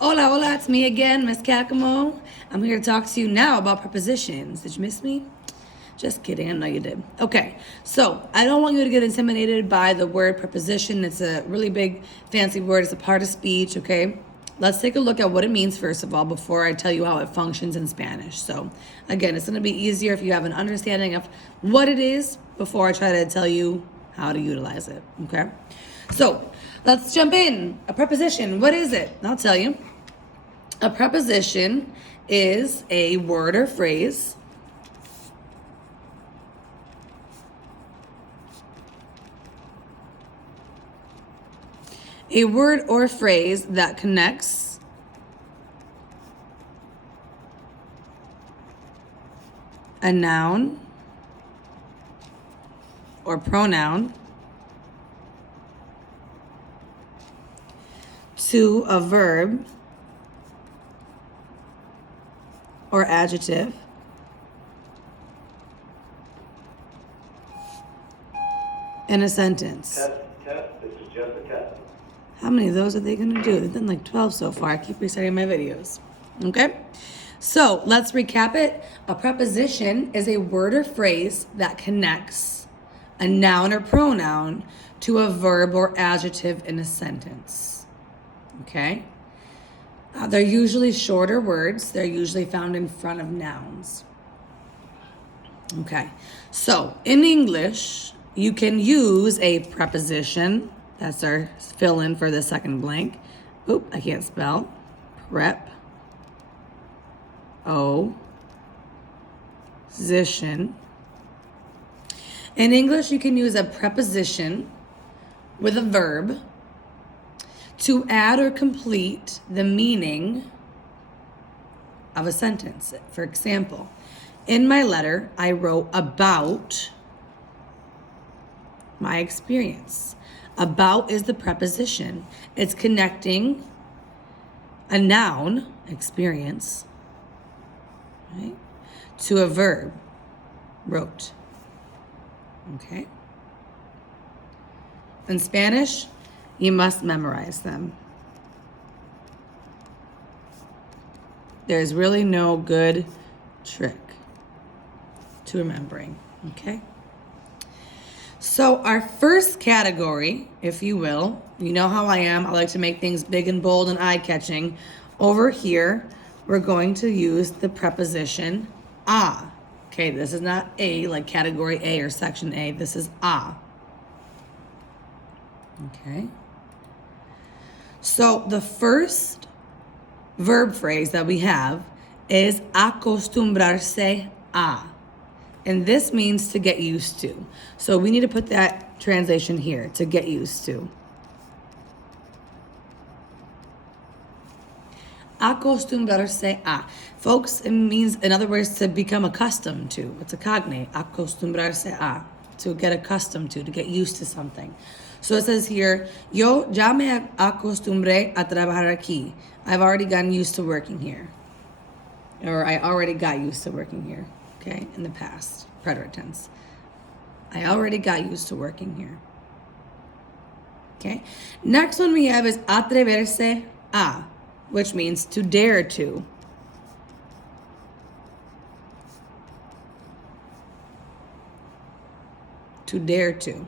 Hola, hola, it's me again, Miss Kakamo. I'm here to talk to you now about prepositions. Did you miss me? Just kidding, I know you did. Okay, so I don't want you to get intimidated by the word preposition. It's a really big, fancy word. It's a part of speech, okay? Let's take a look at what it means first of all before I tell you how it functions in Spanish. So again, it's gonna be easier if you have an understanding of what it is before I try to tell you how to utilize it, okay? So let's jump in. A preposition, what is it? I'll tell you. A preposition is a word or phrase that connects a noun or pronoun to a verb or adjective in a sentence. Test, this is just a test. How many of those are they gonna do? They've done like 12 so far. I keep restarting my videos. Okay? So let's recap it. A preposition is a word or phrase that connects a noun or pronoun to a verb or adjective in a sentence. Okay? They're usually shorter words. They're usually found in front of nouns. Okay, so in English, you can use a preposition. That's our fill in for the second blank. Oop, I can't spell. Position. In English, you can use a preposition with a verb to add or complete the meaning of a sentence. For example, in my letter, I wrote about my experience. About is the preposition. It's connecting a noun, experience, right, to a verb, wrote. Okay? In Spanish, you must memorize them. There's really no good trick to remembering, okay? So our first category, if you will, you know how I am. I like to make things big and bold and eye-catching. Over here, we're going to use the preposition a. Okay, this is not a, like category A or section A. This is a. Okay. So the first verb phrase that we have is acostumbrarse a. And this means to get used to. So we need to put that translation here, to get used to. Acostumbrarse a. Folks, it means, in other words, to become accustomed to. It's a cognate, acostumbrarse a, to get accustomed to get used to something. So it says here, yo ya me acostumbré a trabajar aquí. I've already gotten used to working here. Or I already got used to working here, okay, in the past, preterite tense. I already got used to working here. Okay, next one we have is atreverse a, which means to dare to. To dare to.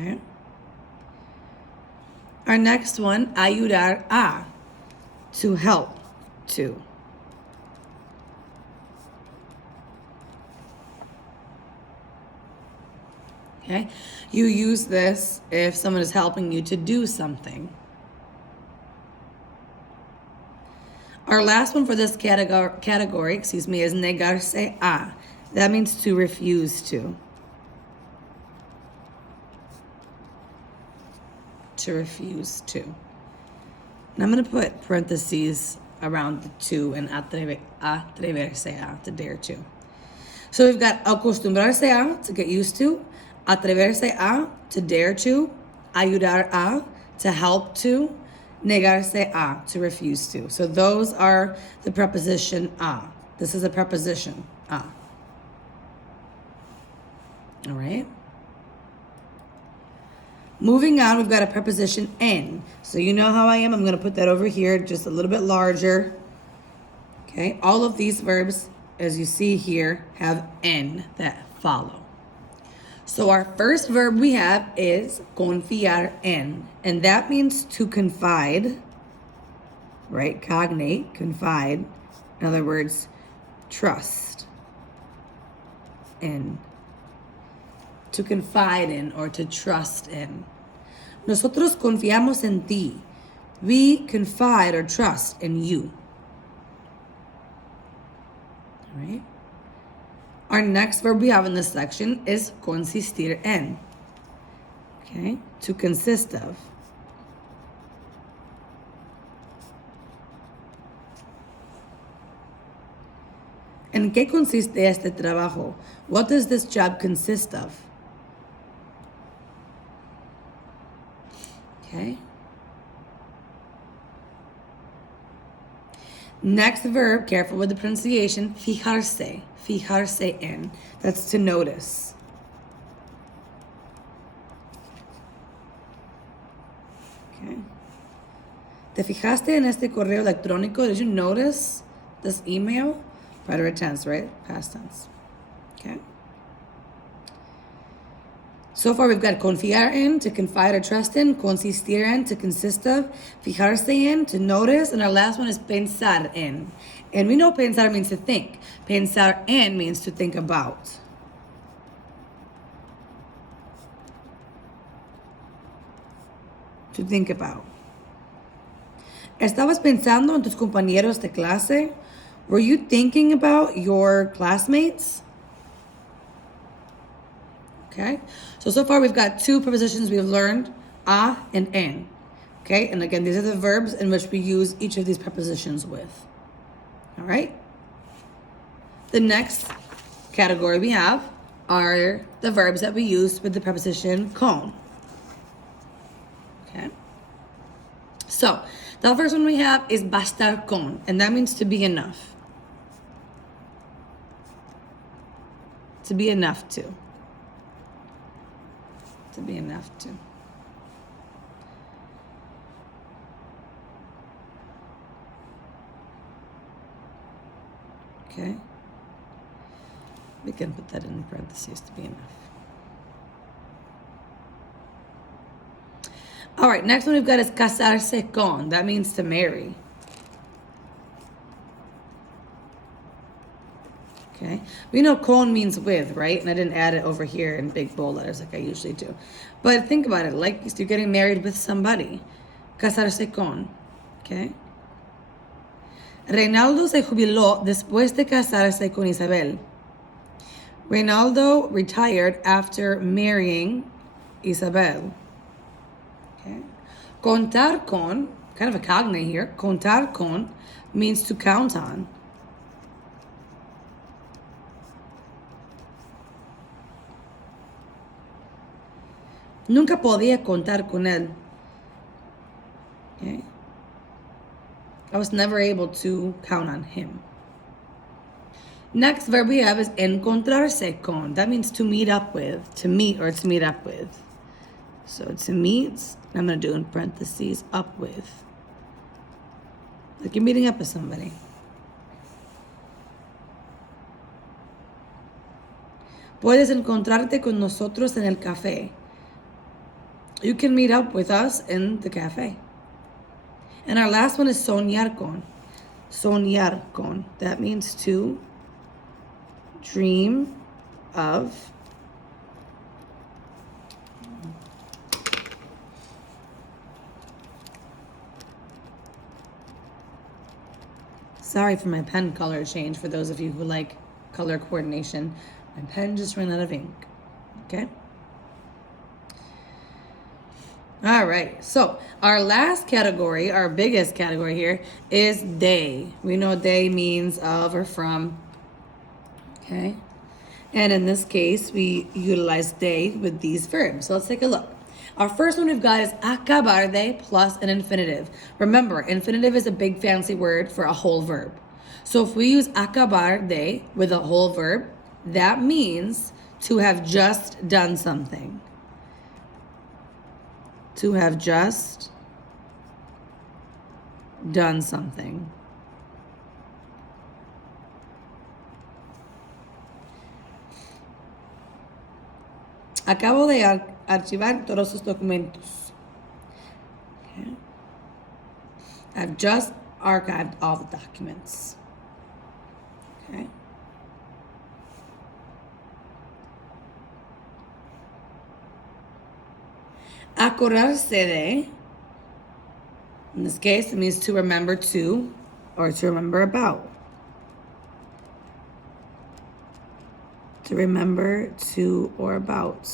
Okay. Our next one, ayudar a, to help to. Okay, you use this if someone is helping you to do something. Our last one for this category, is negarse a. That means to refuse to. To refuse to. And I'm going to put parentheses around the to and atreverse a, to dare to. So we've got acostumbrarse a, to get used to, atreverse a, to dare to, ayudar a, to help to, negarse a, to refuse to. So those are the preposition a. This is a preposition, a. All right? Moving on, we've got a preposition en. So you know how I am. I'm going to put that over here just a little bit larger. Okay, all of these verbs, as you see here, have en that follow. So our first verb we have is confiar en. And that means to confide, right? Cognate, confide. In other words, trust in. To confide in or to trust in. Nosotros confiamos en ti. We confide or trust in you. All right. Our next verb we have in this section is consistir en. Okay, to consist of. ¿En qué consiste este trabajo? What does this job consist of? Okay. Next verb, careful with the pronunciation, fijarse. Fijarse en. That's to notice. Okay. ¿Te fijaste en este correo electrónico? Did you notice this email? Preterite tense, right? Past tense. Okay. So far, we've got confiar en, to confide or trust in, consistir en, to consist of, fijarse en, to notice, and our last one is pensar en. And we know pensar means to think. Pensar en means to think about. To think about. ¿Estabas pensando en tus compañeros de clase? Were you thinking about your classmates? Okay, so far we've got two prepositions we've learned, a and en. Okay, and again, these are the verbs in which we use each of these prepositions with. All right. The next category we have are the verbs that we use with the preposition con. Okay. So the first one we have is bastar con, and that means to be enough. To be enough to. To be enough to. Okay. We can put that in parentheses, to be enough. All right, next one we've got is casarse con. That means to marry. Okay, we know con means with, right? And I didn't add it over here in big bold letters like I usually do. But think about it, like you're getting married with somebody. Casarse con, okay? Reinaldo se jubiló después de casarse con Isabel. Reinaldo retired after marrying Isabel. Okay. Contar con, kind of a cognate here, contar con means to count on. Nunca podía contar con él. Okay. I was never able to count on him. Next verb we have is encontrarse con. That means to meet up with, to meet or to meet up with. So to meet, I'm going to do in parentheses, up with. Like you're meeting up with somebody. Puedes encontrarte con nosotros en el café. You can meet up with us in the cafe. And our last one is soñar con. Soñar con. That means to dream of. Sorry for my pen color change for those of you who like color coordination. My pen just ran out of ink. Okay? All right, so our last category, our biggest category here, is de. We know de means of or from, okay? And in this case, we utilize de with these verbs. So let's take a look. Our first one we've got is acabar de plus an infinitive. Remember, infinitive is a big fancy word for a whole verb. So if we use acabar de with a whole verb, that means to have just done something. to have just done something. Acabo de archivar todos los documentos. Okay. I've just archived all the documents. Okay. Acordarse de, in this case, it means to remember to or to remember about. To remember to or about.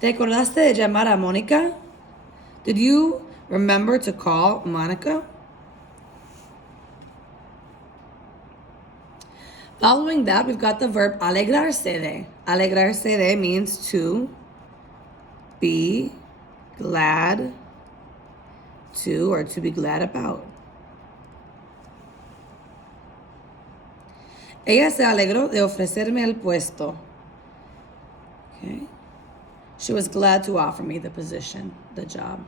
¿Te acordaste de llamar a Mónica? Did you remember to call Monica? Following that, we've got the verb alegrarse de. Alegrarse de means to be glad to or to be glad about. Ella se alegró de ofrecerme el puesto. Okay. She was glad to offer me the position, the job.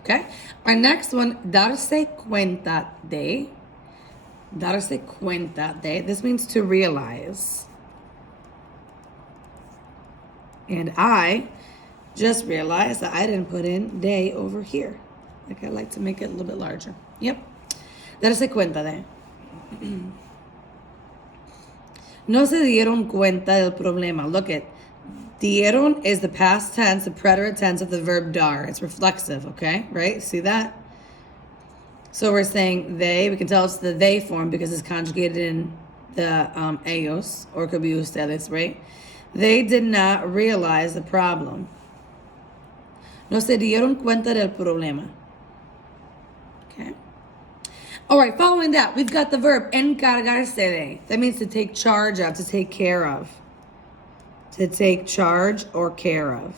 Okay. Our next one, darse cuenta de. Darse cuenta de. This means to realize. And I just realized that I didn't put in de over here. Like I like to make it a little bit larger. Yep. Darse cuenta de. No se dieron cuenta del problema. Look at, dieron is the past tense, the preterite tense of the verb dar. It's reflexive, okay? Right? See that? So we're saying they, we can tell it's the they form because it's conjugated in the ellos, or it could be ustedes, right? They did not realize the problem. No se dieron cuenta del problema. Okay? All right, following that, we've got the verb encargarse de. That means to take charge of, to take care of. To take charge or care of.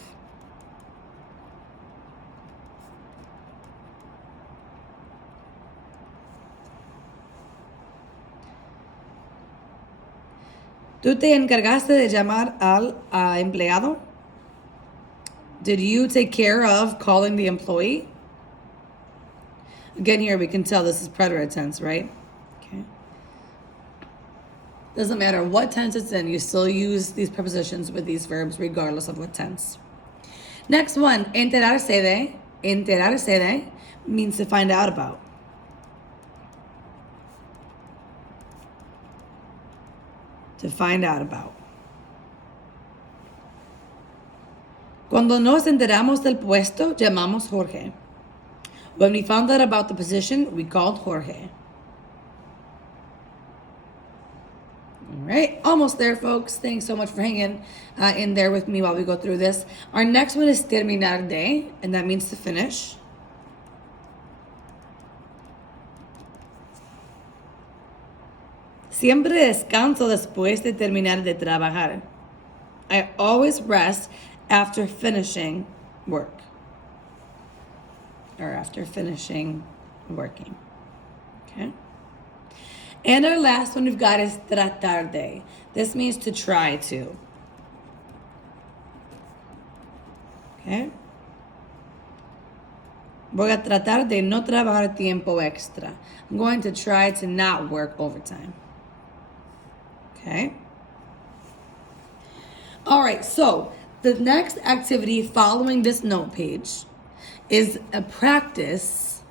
¿Tú te encargaste de llamar al empleado? Did you take care of calling the employee? Again, here we can tell this is preterite tense, right? Okay. Doesn't matter what tense it's in, you still use these prepositions with these verbs regardless of what tense. Next one, enterarse de. Enterarse de means to find out about. To find out about. Cuando nos enteramos del puesto, llamamos Jorge. When we found out about the position, we called Jorge. All right, almost there, folks. Thanks so much for hanging in there with me while we go through this. Our next one is terminar de, and that means to finish. Siempre descanso después de terminar de trabajar. I always rest after finishing work. Or after finishing working. Okay? And our last one we've got is tratar de. This means to try to. Okay? Voy a tratar de no trabajar tiempo extra. I'm going to try to not work overtime. Okay? All right, so the next activity following this note page is a practice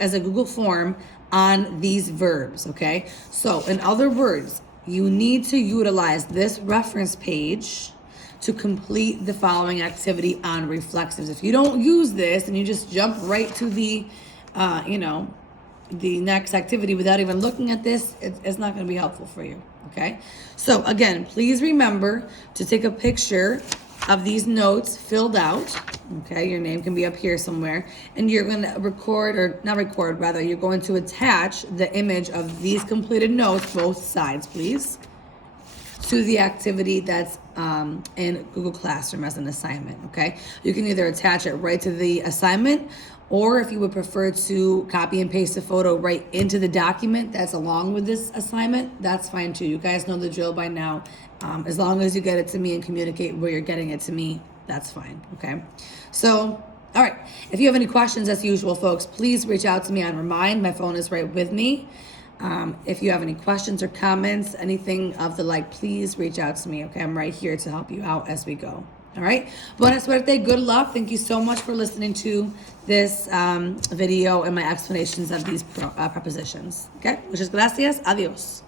as a Google form on these verbs, okay? So in other words, you need to utilize this reference page to complete the following activity on reflexives. If you don't use this and you just jump right to the, the next activity without even looking at this, it's not gonna be helpful for you, okay? So again, please remember to take a picture of these notes filled out, okay? Your name can be up here somewhere, and you're gonna you're going to attach the image of these completed notes, both sides, please, to the activity that's in Google Classroom as an assignment, okay? You can either attach it right to the assignment, or if you would prefer to copy and paste a photo right into the document that's along with this assignment, that's fine too. You guys know the drill by now. As long as you get it to me and communicate where you're getting it to me, that's fine, okay? So, all right, if you have any questions, as usual, folks, please reach out to me on Remind. My phone is right with me. If you have any questions or comments, anything of the like, please reach out to me, okay? I'm right here to help you out as we go. All right. Buena suerte. Good luck. Thank you so much for listening to this video and my explanations of these prepositions. Okay. Muchas gracias. Adios.